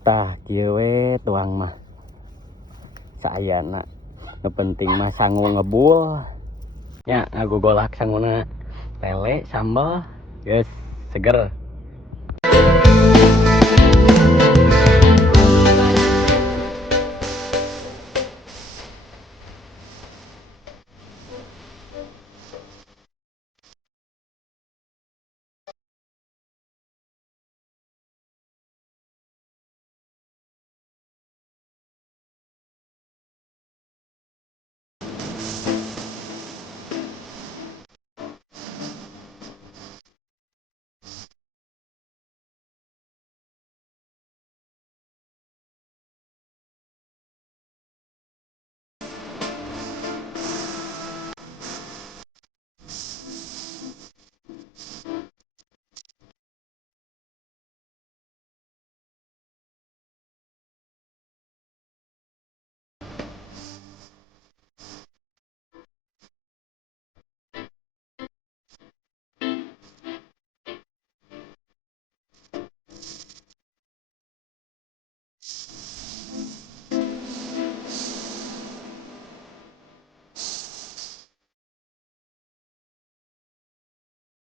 Tah kieu we tuang mah. Saayana nu penting mah sangu ngebul. Nya ngagogolak sanguna lele sambal geus seger.